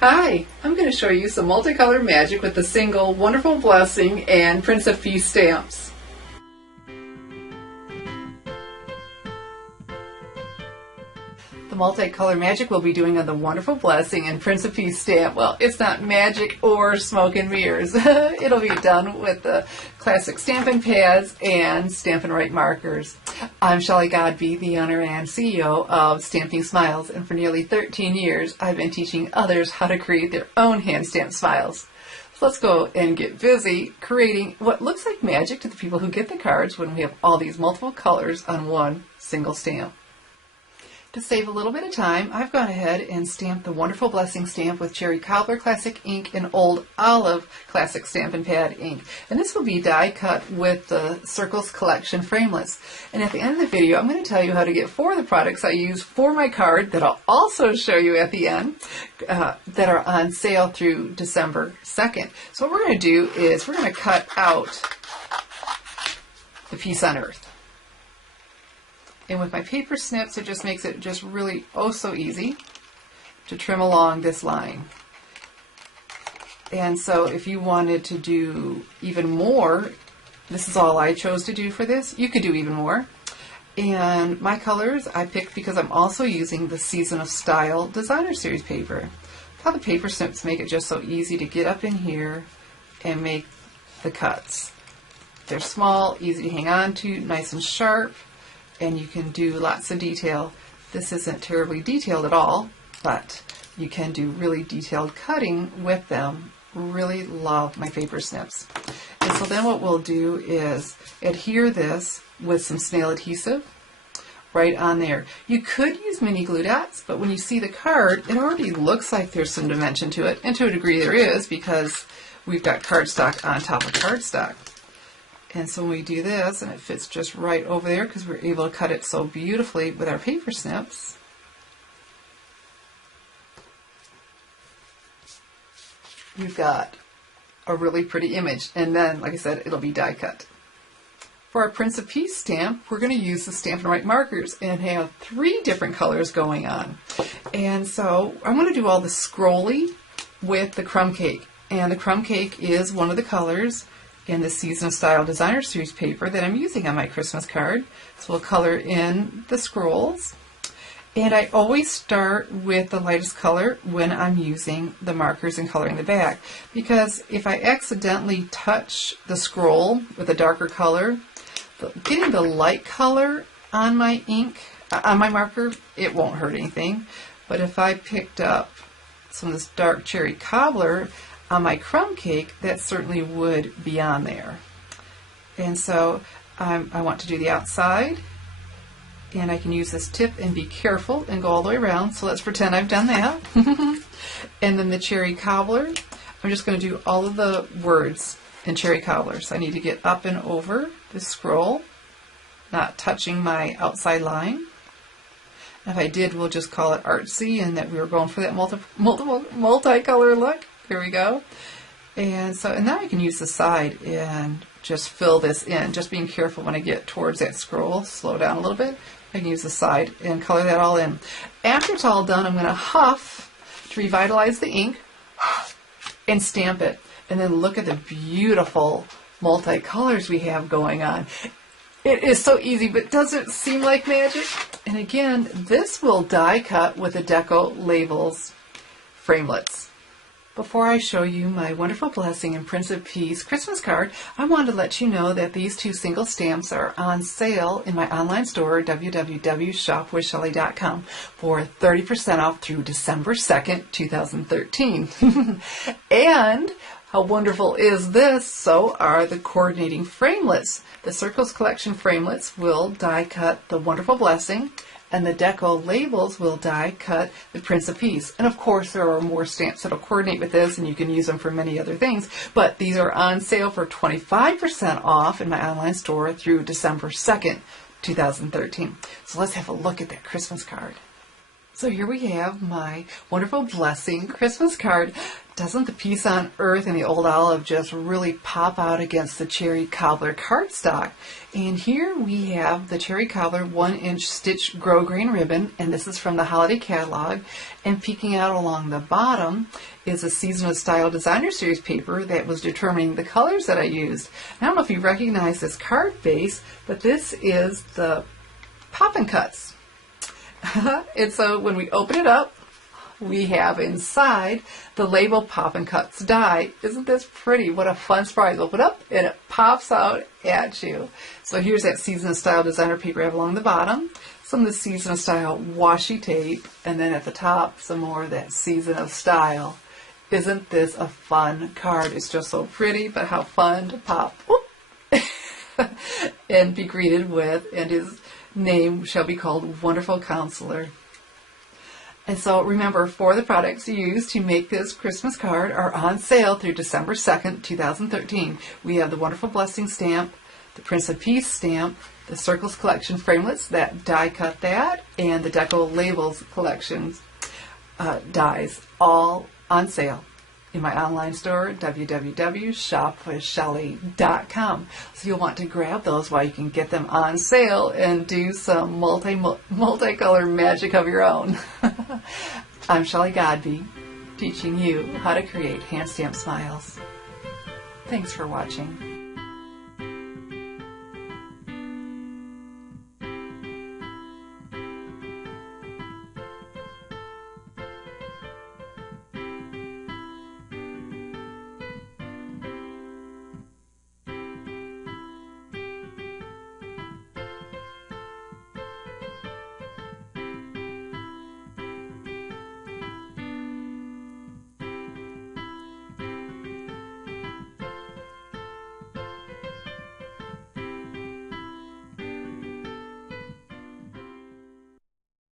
Hi, I'm going to show you some multicolor magic with the single Wonderful Blessing and Prince of Peace stamps. The multicolor magic we'll be doing on the Wonderful Blessing and Prince of Peace stamp. Well, it's not magic or smoke and mirrors. It'll be done with the classic Stampin' pads and Stampin' Right markers. I'm Shelley Godby, the owner and CEO of Stamping Smiles, and for nearly 13 years I've been teaching others how to create their own hand-stamped smiles. So let's go and get busy creating what looks like magic to the people who get the cards when we have all these multiple colors on one single stamp. To save a little bit of time, I've gone ahead and stamped the Wonderful Blessing stamp with Cherry Cobbler Classic ink and Old Olive Classic Stampin' Pad ink. And this will be die cut with the Circles Collection framelits. And at the end of the video, I'm going to tell you how to get 4 of the products I use for my card that I'll also show you at the end that are on sale through December 2nd. So what we're going to do is we're going to cut out the Peace on Earth. And with my paper snips, it just makes it just really oh so easy to trim along this line. And so if you wanted to do even more, this is all I chose to do for this. You could do even more. And my colors I picked because I'm also using the Season of Style Designer Series paper. How the paper snips make it just so easy to get up in here and make the cuts. They're small, easy to hang on to, nice and sharp. And you can do lots of detail. This isn't terribly detailed at all, but you can do really detailed cutting with them. Really love my paper snips. And so then what we'll do is adhere this with some snail adhesive right on there. You could use mini glue dots, but when you see the card, it already looks like there's some dimension to it, and to a degree there is because we've got cardstock on top of cardstock. And so when we do this, and it fits just right over there because we're able to cut it so beautifully with our paper snips, you've got a really pretty image. And then, like I said, it'll be die cut. For our Prince of Peace stamp, we're going to use the Stampin' Right markers and have 3 different colors going on. And so I'm going to do all the scrolly with the crumb cake. And the crumb cake is one of the colors in the Season of Style Designer Series paper that I'm using on my Christmas card. So we'll color in the scrolls. And I always start with the lightest color when I'm using the markers and coloring the back. Because if I accidentally touch the scroll with a darker color, getting the light color on my ink, on my marker, it won't hurt anything. But if I picked up some of this dark cherry cobbler on my crumb cake, that certainly would be on there. And so I want to do the outside, and I can use this tip and be careful and go all the way around. So let's pretend I've done that. And then the cherry cobbler, I'm just going to do all of the words in cherry cobbler. So I need to get up and over the scroll, not touching my outside line. If I did, we'll just call it artsy, and that we were going for that multicolor look. Here we go. And so, and now I can use the side and just fill this in, just being careful when I get towards that scroll. Slow down a little bit. I can use the side and color that all in. After it's all done, I'm going to huff to revitalize the ink and stamp it. And then look at the beautiful multicolors we have going on. It is so easy, but does it seem like magic? And again, this will die cut with the Deco Labels framelits. Before I show you my Wonderful Blessing and Prince of Peace Christmas card, I wanted to let you know that these 2 single stamps are on sale in my online store, www.shopwithshelley.com, for 30% off through December 2nd, 2013. And how wonderful is this? So are the coordinating framelits. The Circles Collection framelits will die cut the Wonderful Blessing, and the Deco Labels will die cut the Prince of Peace. And of course there are more stamps that will coordinate with this, and you can use them for many other things, but these are on sale for 25% off in my online store through December 2nd, 2013. So let's have a look at that Christmas card. So here we have my Wonderful Blessing Christmas card doesn't the Peace on Earth and the Old Olive just really pop out against the Cherry Cobbler cardstock? And here we have the Cherry Cobbler 1-inch stitch grosgrain ribbon, and this is from the holiday catalog. And peeking out along the bottom is a Season of Style Designer Series paper that was determining the colors that I used. I don't know if you recognize this card base, but this is the Poppin' Cuts. And so when we open it up, we have inside the label Poppin' Cuts die. Isn't this pretty? What a fun surprise. Open up and it pops out at you. So here's that Season of Style designer paper I have along the bottom, some of the Season of Style washi tape, and then at the top some more of that Season of Style. Isn't this a fun card? It's just so pretty, but how fun to pop and be greeted with, and his name shall be called Wonderful Counselor. And so remember, 4 of the products you use to make this Christmas card are on sale through December 2nd, 2013. We have the Wonderful Blessing stamp, the Prince of Peace stamp, the Circles Collection framelits that die cut that, and the Deco Labels collection dies, all on sale in my online store, www.shopwithshelley.com. So you'll want to grab those while you can get them on sale and do some multicolor magic of your own. I'm Shelley Godby, teaching you how to create hand stamp smiles. Thanks for watching.